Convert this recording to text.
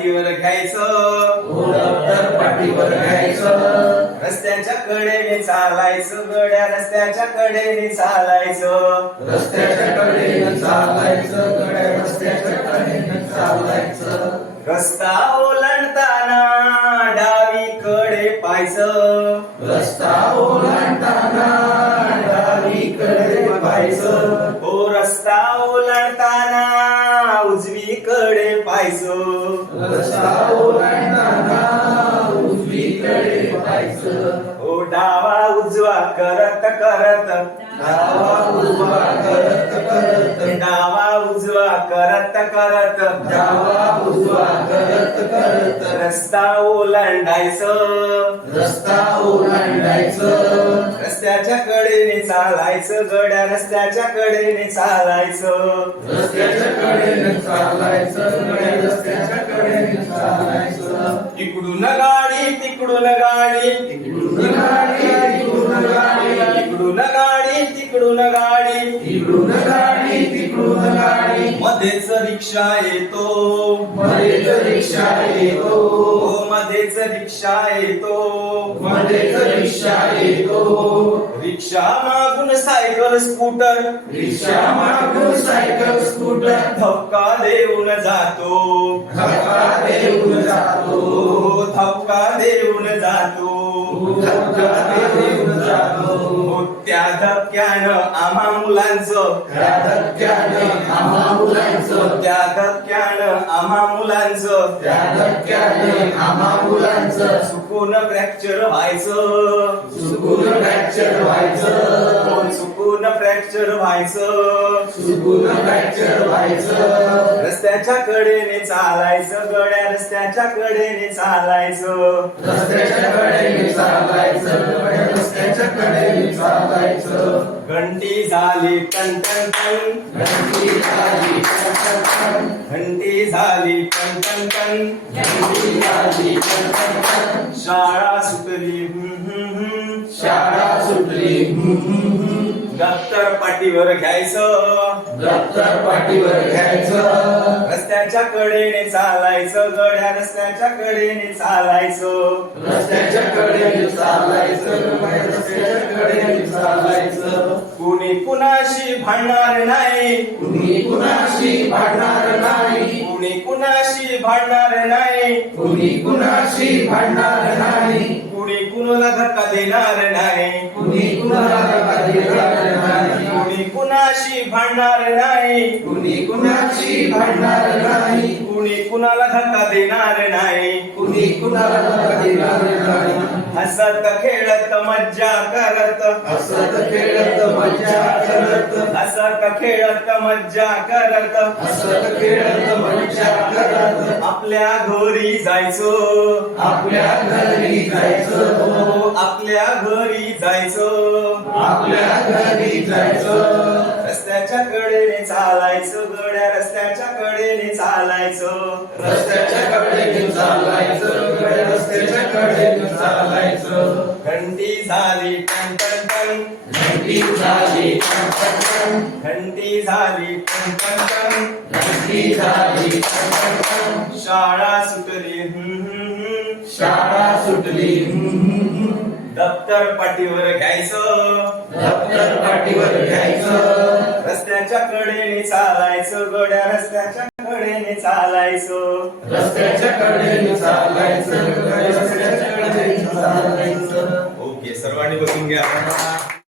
पाठीवर घ्यायचं, दप्तर पाठीवर घ्यायचं, रस्त्याच्या कडेने चालायचं गड्या, रस्त्याच्या कडेने चालायचं, रस्त्याच्या कडेने चालायचं गड्या, रस्त्याच्या कडेने चालायचं. रस्ता ओलांडताना डावीकडे पाहायचं, रस्ता ओलांडताना डावीकडे पाहायचं, हो रस्ता ओलांडताना उजवीकडे पाहायचं, रस्ता ओलांडताना उजवीकडे पाहायचं, हो डावा उजवा करत करत, डावा उजवा करत करत, डावा उजवा करत करत, डावा उजवा करत करत, रस्ता ओलांडायचं, रस्ता ओलांडायचं, रस्त्याच्या कडेने चालायचं गड्या, रस्त्याच्या कडेने चालायचं, रस्त्याच्या कडेने चालायचं गड्या, रस्त्याच्या कडेने चालायचं. इकडून गाडी तिकडून गाडी, इकडून गाडी तिकडून गाडी, इकडून गाडी तिकडून गाडी, इकडून गाडी तिकडून गाडी, मध्येच रिक्षा येतो, मध्येच रिक्षा येतो, हो मध्येच रिक्षा येतो, मध्येच रिक्षा येतो, रिक्षा मागून सायकल स्कूटर, रिक्षा मागून सायकल स्कूटर, धक्का देऊन जातो, धक्का देऊन जातो, हो धक्का देऊन जातो, धक्का देऊन जातो. हो त्या धक्क्यानं आम्हा मुलांचं, त्या धक्क्याने आम्हा मुलांचं, त्या धक्क्यानं आम्हा मुलांचं त्या धक्क्याने आम्हा मुलांचं चुकून फ्रॅक्चर व्हायचं, चुकून फ्रॅक्चर व्हायचं, हो चुकून फ्रॅक्चर व्हायचं, चुकून फ्रॅक्चर व्हायचं. रस्त्याच्या कडेने चालायचं गड्या, रस्त्याच्या कडेने चालायचं, रस्त्याच्या कडेने चालायचं गड्या, रस्त्याच्या कडेने चालायचं. घंटी झाली टन टन टन, घंटी झाली टन टन टन, घंटी झाली टन टन टन, घंटी झाली टन टन टन, शाळा सुटली शाळा सुटली दप्तर पाठीवर घ्यायचं, दप्तर पाठीवर घ्यायचं, रस्त्याच्या कडेने चालायचं गड्या, रस्त्याच्या कडेने चालायचं, रस्त्याच्या कडेने चालायचं गड्या, रस्त्याच्या कडेने चालायचं. कुणी कुणाशी भांडणार नाही, कुणी कुणाशी भांडणार नाही, कुणी कुणाशी भांडणार नाही, कुणी कुणाशी भांडणार नाही, कुणी कुणाला धक्का देणार नाही, कुणी कुणाला धक्का देणार नाही, कुणी कुणाशी भांडणार नाही, कुणी कुणाशी भांडणार नाही, कुणी कुणाला धक्का देणार नाही, कुणी कुणाला धक्का देणार नाही. हसत खेळत मज्जा करत, हसत खेळत मज्जा करत, हसत खेळत मज्जा करत, हसत खेळत मज्जा करत, आपल्या घरी जायचो, आपल्या घरी जायचं, हो आपल्या घरी जायचो, आपल्या घरी जायचं. रस्त्याच्या कडेने चालायचं गड्या, रस्त्याच्या कडेने चालायचं, रस्त्याच्या कडेने चालायचं गड्या, रस्त्याच्या कडेने चालायचं. घंटी झाली टन टन टन, घंटी झाली टन टन टन, घंटी झाली टन टन टन, घंटी झाली टन टन टन, शाळा सुटली शाळा सुटली दप्तर पाठीवर घ्यायचं, दप्तर पाठीवर घ्यायचं, रस्त्याच्या कडेने चालायचं गड्या, रस्त्याच्या कडेने चालायचं, रस्त्याच्या कडेने चालायचं गड्या, रस्त्याच्या कडेने चालायचं. ओके सर्वांनी बसून घ्या.